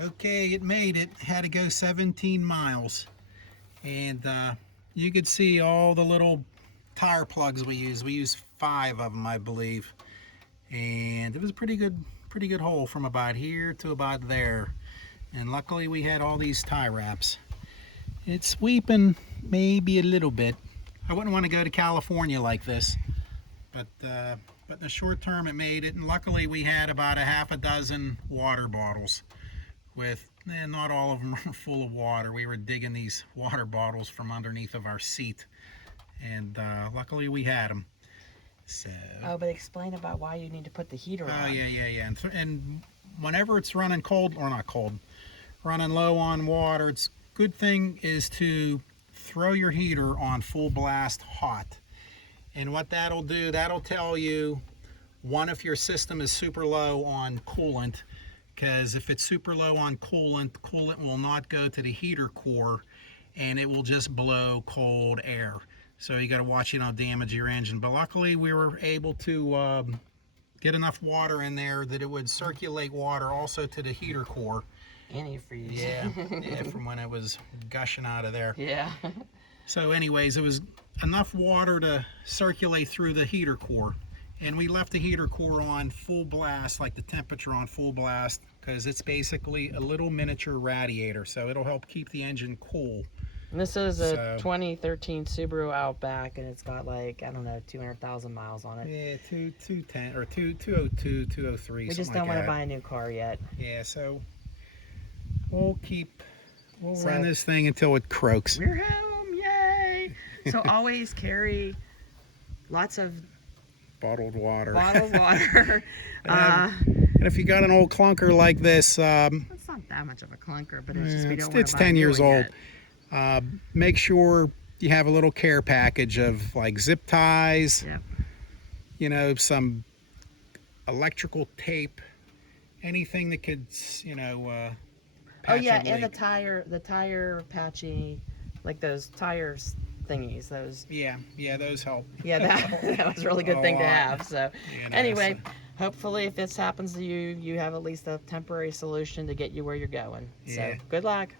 Okay, it made it. Had to go 17 miles. And you could see all the little tire plugs we use. We used 5 of them, I believe. And it was a pretty good hole from about here to about there. And luckily we had all these tie wraps. It's weeping maybe a little bit. I wouldn't want to go to California like this, but in the short term it made it. And luckily we had about a half a dozen water bottles with, not all of them were full of water. We were digging these water bottles from underneath of our seat, and luckily we had them. So. Oh, but explain about why you need to put the heater on. Oh yeah. And whenever it's running cold, or not cold, running low on water, it's good thing is to throw your heater on full blast hot. And what that'll do, that'll tell you, one, if your system is super low on coolant, because if it's super low on coolant will not go to the heater core and it will just blow cold air. So you got to watch it, not damage your engine. But luckily we were able to get enough water in there that it would circulate water also to the heater core. Antifreeze. Yeah, from when it was gushing out of there. Yeah. So anyways, it was enough water to circulate through the heater core. And we left the heater core on full blast, like the temperature on full blast, because it's basically a little miniature radiator. So it'll help keep the engine cool. And this is a 2013 Subaru Outback, and it's got like, I don't know, 200,000 miles on it. Yeah, 210 or 202, 203. We just don't want to buy a new car yet. Yeah, so we'll run this thing until it croaks. We're home, yay! So always carry lots of bottled water. And if you got an old clunker like this, it's not that much of a clunker, but it's just we don't want to it's buy 10 years old. Yet. Make sure you have a little care package of like zip ties. Yep. You know, some electrical tape, anything that could, you know. Oh yeah, and the tire patchy, like those tires thingies, those. Yeah, those help. Yeah, that was a really good thing to have. So Yeah, anyway, hopefully if this happens to you, you have at least a temporary solution to get you where you're going. Yeah. So good luck.